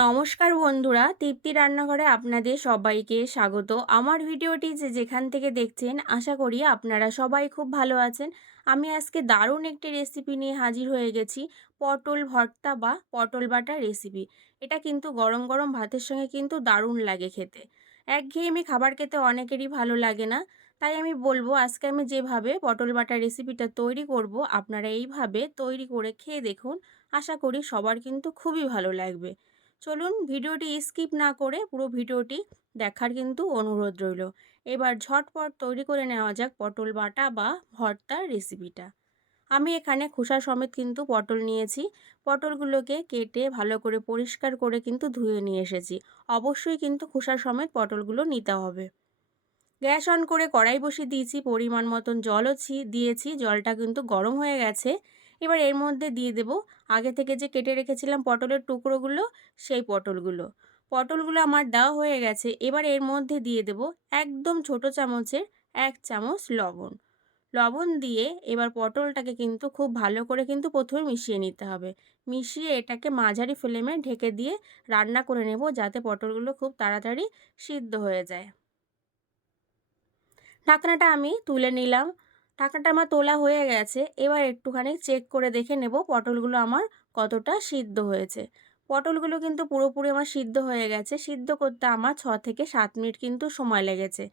নমস্কার বন্ধুরা, তৃপ্তি রান্নাঘরে আপনাদের সবাইকে স্বাগত। আমার ভিডিওটি যেখান থেকে দেখছেন আশা করি আপনারা সবাই খুব ভালো আছেন। আমি আজকে দারুণ একটি রেসিপি নিয়ে হাজির হয়ে গেছি, পটল ভর্তা বা পটল বাটা রেসিপি। এটা কিন্তু গরম গরম ভাতের সঙ্গে কিন্তু দারুণ লাগে খেতে। একঘেয়েমি খাবার খেতে অনেকেরই ভালো লাগে না, তাই আমি বলবো আজকে আমি যেভাবে পটল বাটা রেসিপিটা তৈরি করব আপনারা এইভাবে তৈরি করে খেয়ে দেখুন। আশা করি সবার কিন্তু খুবই ভালো লাগবে। চলুন ভিডিওটি স্কিপ না করে পুরো ভিডিওটি দেখার কিন্তু অনুরোধ রইল। এবার ঝটপট তৈরি করে নেওয়া যাক পটল বাটা বা ভর্তার রেসিপিটা। আমি এখানে খোসা সমেত কিন্তু পটল নিয়েছি। পটলগুলোকে কেটে ভালো করে পরিষ্কার করে কিন্তু ধুয়ে নিয়ে এসেছি। অবশ্যই কিন্তু খোসা সমেত পটলগুলো নিতে হবে। গ্যাস অন করে কড়াই বসিয়ে দিয়েছি, পরিমাণ মতন জলও দিয়েছি, জলটা কিন্তু গরম হয়ে গেছে। এবার এর মধ্যে দিয়ে দেব আগে থেকে যে কেটে রেখেছিলাম পটলের টুকরোগুলো, সেই পটলগুলো আমার দেওয়া হয়ে গেছে। এবার এর মধ্যে দিয়ে দেব একদম ছোট চামচের 1 চামচ লবণ। লবণ দিয়ে এবার পটলটাকে কিন্তু খুব ভালো করে কিন্তু প্রথমে মিশিয়ে নিতে হবে। মিশিয়ে এটাকে মাঝারি ফ্লেমে ঢেকে দিয়ে রান্না করে নেব, যাতে পটলগুলো খুব তাড়াতাড়ি সিদ্ধ হয়ে যায়। ঢাকনাটা আমি তুলে নিলাম। ঢাকনাটা আমার তোলা হয়ে গেছে। এবার একটুখানি চেক করে দেখে নেব পটলগুলো আমার কতটা সিদ্ধ হয়েছে। পটলগুলো কিন্তু পুরোপুরি আমার সিদ্ধ হয়ে গেছে। সিদ্ধ করতে আমার 6 থেকে 7 মিনিট কিন্তু সময় লেগেছে।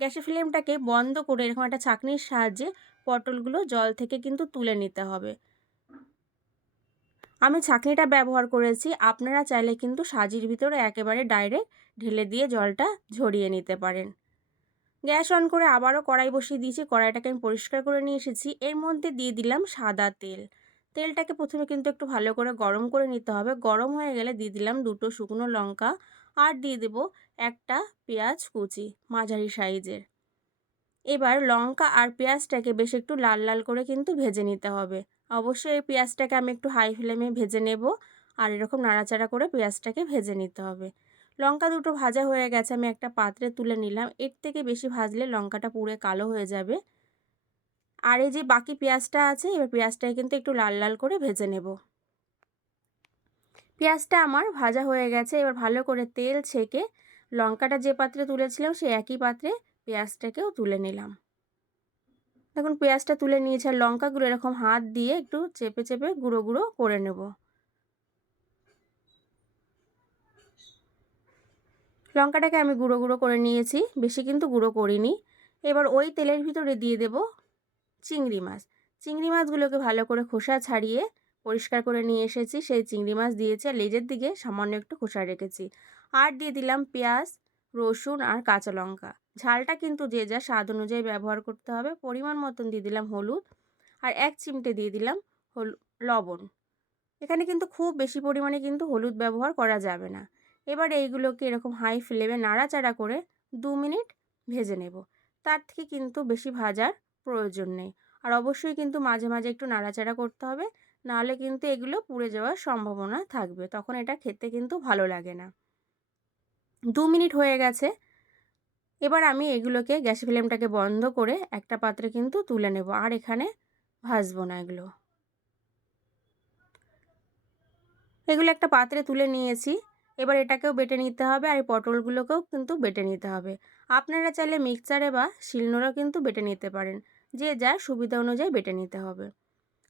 গ্যাসের ফ্লেমটাকে বন্ধ করে এরকম একটা ছাঁকনির সাহায্যে পটলগুলো জল থেকে কিন্তু তুলে নিতে হবে। আমি ছাঁকনিটা ব্যবহার করেছি। আপনারা চাইলে কিন্তু সাজির ভিতরে একেবারে ডাইরেক্ট ঢেলে দিয়ে জলটা ঝরিয়ে নিতে পারেন। গ্যাস অন করে আবারও কড়াই বসিয়ে দিয়েছি। কড়াইটাকে আমি পরিষ্কার করে নিয়ে এসেছি। এর মধ্যে দিয়ে দিলাম সাদা তেল। তেলটাকে প্রথমে কিন্তু একটু ভালো করে গরম করে নিতে হবে। গরম হয়ে গেলে দিয়ে দিলাম 2টো শুকনো লঙ্কা, আর দিয়ে দেব একটা পেঁয়াজ কুচি মাঝারি সাইজের। এবার লঙ্কা আর পেঁয়াজটাকে বেশ একটু লাল লাল করে কিন্তু ভেজে নিতে হবে। অবশ্যই এই পেঁয়াজটাকে আমি একটু হাই ফ্লেমে ভেজে নেব, আর এরকম নাড়াচাড়া করে পেঁয়াজটাকে ভেজে নিতে হবে। লঙ্কা দুটো ভাজা হয়ে গেছে, আমি একটা পাত্রে তুলে নিলাম। এর থেকে বেশি ভাজলে লঙ্কাটা পুড়ে কালো হয়ে যাবে। আর এই যে বাকি পেঁয়াজটা আছে, এবার পেঁয়াজটাকে কিন্তু একটু লাল লাল করে ভেজে নেব। পেঁয়াজটা আমার ভাজা হয়ে গেছে। এবার ভালো করে তেল ছেঁকে লঙ্কাটা যে পাত্রে তুলেছিলাম সেই একই পাত্রে পেঁয়াজটাকেও তুলে নিলাম। দেখুন পেঁয়াজটা তুলে নিয়েছি, আর লঙ্কাগুলো এরকম হাত দিয়ে একটু চেপে চেপে গুঁড়ো গুঁড়ো করে নেব। লঙ্কাটাকে আমি গুঁড়ো গুঁড়ো করে নিয়েছি, বেশি কিন্তু গুঁড়ো করিনি। এবার ওই তেলের ভিতরে দিয়ে দেব চিংড়ি মাছ। চিংড়ি মাছগুলোকে ভালো করে খোসা ছাড়িয়ে পরিষ্কার করে নিয়ে এসেছি। সেই চিংড়ি মাছ দিয়েছি, আর লেজের দিকে সামান্য একটু খোসা রেখেছি। আর দিয়ে দিলাম পেঁয়াজ, রসুন আর কাঁচা লঙ্কা। ঝালটা কিন্তু যে যা স্বাদ অনুযায়ী ব্যবহার করতে হবে। পরিমাণ মতন দিয়ে দিলাম হলুদ, আর 1 চিমটে দিয়ে দিলাম লবণ। এখানে কিন্তু খুব বেশি পরিমাণে কিন্তু হলুদ ব্যবহার করা যাবে না। এবার এইগুলোকে এরকম হাই ফ্লেমে নাড়াচাড়া করে 2 মিনিট ভেজে নেব। তার থেকে কিন্তু বেশি ভাজার প্রয়োজন নেই। আর অবশ্যই কিন্তু মাঝে মাঝে একটু নাড়াচাড়া করতে হবে, নাহলে কিন্তু এগুলো পুড়ে যাওয়ার সম্ভাবনা থাকবে, তখন এটা খেতে কিন্তু ভালো লাগে না। 2 মিনিট হয়ে গেছে। এবার আমি এগুলোকে গ্যাসের ফ্লেমটাকে বন্ধ করে একটা পাত্রে কিন্তু তুলে নেব, আর এখানে ভাজবো না এগুলো। এগুলো একটা পাত্রে তুলে নিয়েছি। এবার এটাকেও বেটে নিতে হবে, আর এই পটলগুলোকেও কিন্তু বেটে নিতে হবে। আপনারা চাইলে মিক্সচারে বা শিলনোড়াও কিন্তু বেটে নিতে পারেন, যে যার সুবিধা অনুযায়ী বেটে নিতে হবে।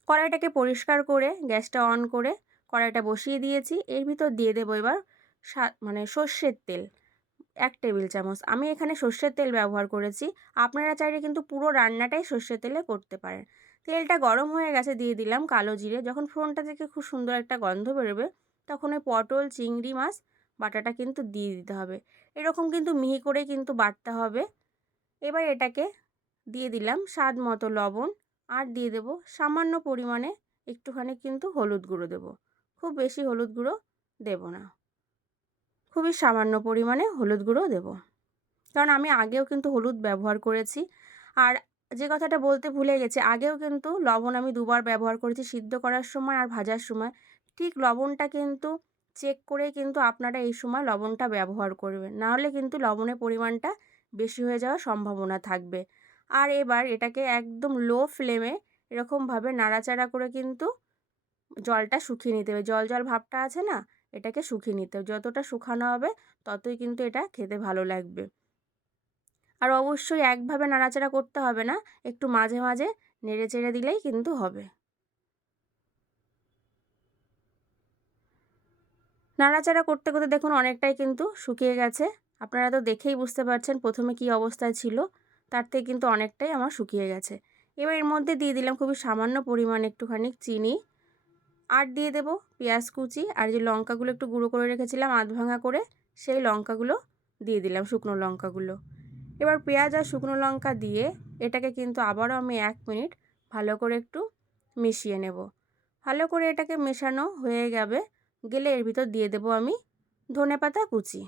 কড়াইটাকে পরিষ্কার করে গ্যাসটা অন করে কড়াইটা বসিয়ে দিয়েছি। এর ভিতর দিয়ে দেবো এবার সর্ষের তেল 1 টেবিল চামচ। আমি এখানে সর্ষের তেল ব্যবহার করেছি। আপনারা চাইলে কিন্তু পুরো রান্নাটাই সর্ষের তেলে করতে পারেন। তেলটা গরম হয়ে গেছে, দিয়ে দিলাম কালো জিরে। যখন ফোড়নটা থেকে খুব সুন্দর একটা গন্ধ বেরোবে, তখন ওই পটল চিংড়ি মাছ বাটাটা কিন্তু দিয়ে দিতে হবে। এরকম কিন্তু মিহি করে কিন্তু বাটতে হবে। এবার এটাকে দিয়ে দিলাম স্বাদ মতো লবণ, আর দিয়ে দেব সামান্য পরিমাণে একটুখানি কিন্তু হলুদ গুঁড়ো দেব। খুব বেশি হলুদ গুঁড়ো দেব না, খুবই সামান্য পরিমাণে হলুদ গুঁড়ো দেব, কারণ আমি আগেও কিন্তু হলুদ ব্যবহার করেছি। আর যে কথাটা বলতে ভুলে গেছি, আগেও কিন্তু লবণ আমি 2 বার ব্যবহার করেছি, সিদ্ধ করার সময় আর ভাজার সময়। ঠিক লবণটা কিন্তু চেক করে কিন্তু আপনারা এই সময় লবণটা ব্যবহার করবেন, নাহলে কিন্তু লবণের পরিমাণটা বেশি হয়ে যাওয়ার সম্ভাবনা থাকবে। আর এবার এটাকে একদম লো ফ্লেমে এরকমভাবে নাড়াচাড়া করে কিন্তু জলটা শুকিয়ে নিতে হবে। জল জল ভাবটা আছে না, এটাকে শুকিয়ে নিতে হবে। যতটা শুকানো হবে ততই কিন্তু এটা খেতে ভালো লাগবে। আর অবশ্যই একভাবে নাড়াচাড়া করতে হবে না, একটু মাঝে মাঝে নেড়ে চেড়ে দিলেই কিন্তু হবে। নাড়াচাড়া করতে করতে দেখুন অনেকটাই কিন্তু শুকিয়ে গেছে। আপনারা তো দেখেই বুঝতে পারছেন প্রথমে কী অবস্থায় ছিল, তার থেকে কিন্তু অনেকটাই আমার শুকিয়ে গেছে। এবার এর মধ্যে দিয়ে দিলাম খুবই সামান্য পরিমাণে একটুখানি চিনি, আর দিয়ে দেব পেঁয়াজ কুচি, আর যে লঙ্কাগুলো একটু গুঁড়ো করে রেখেছিলাম আধ ভাঙা করে, সেই লঙ্কাগুলো দিয়ে দিলাম, শুকনো লঙ্কাগুলো। এবার পেঁয়াজ আর শুকনো লঙ্কা দিয়ে এটাকে কিন্তু আবারও আমি 1 মিনিট ভালো করে একটু মিশিয়ে নেব। ভালো করে এটাকে মেশানো হয়ে গেলে এর ভিতর দিয়ে দেব আমি ধনেপাতা কুচি।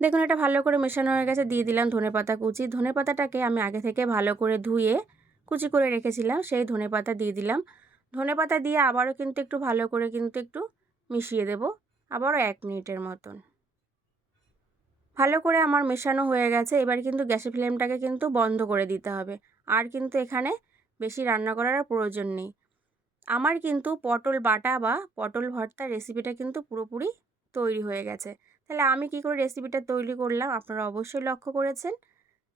দেখুন এটা ভালো করে মেশানো হয়ে গেছে, দিয়ে দিলাম ধনেপাতা কুচি। ধনেপাতাটাকে আমি আগে থেকে ভালো করে ধুয়ে কুচি করে রেখেছিলাম, সেই ধনেপাতা দিয়ে দিলাম। ধনেপাতা দিয়ে আবারও কিন্তু একটু ভালো করে কিন্তু একটু মিশিয়ে দেব, আবারও 1 মিনিটের মতন। ভালো করে আমার মেশানো হয়ে গেছে। এবার কিন্তু গ্যাসের ফ্লেমটাকে কিন্তু বন্ধ করে দিতে হবে। আর কিন্তু এখানে বেশি রান্না করার আর প্রয়োজন নেই। আমার কিন্তু পটল বাটা বা পটল ভর্তার রেসিপিটা কিন্তু পুরোপুরি তৈরি হয়ে গেছে। তাহলে আমি কি করে রেসিপিটা তৈরি করলাম আপনারা অবশ্যই লক্ষ্য করেছেন।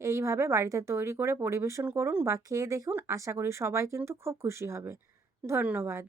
এইভাবে বাড়িতে তৈরি করে পরিবেশন করুন বা খেয়ে দেখুন, আশা করি সবাই কিন্তু খুব খুশি হবে। ধন্যবাদ।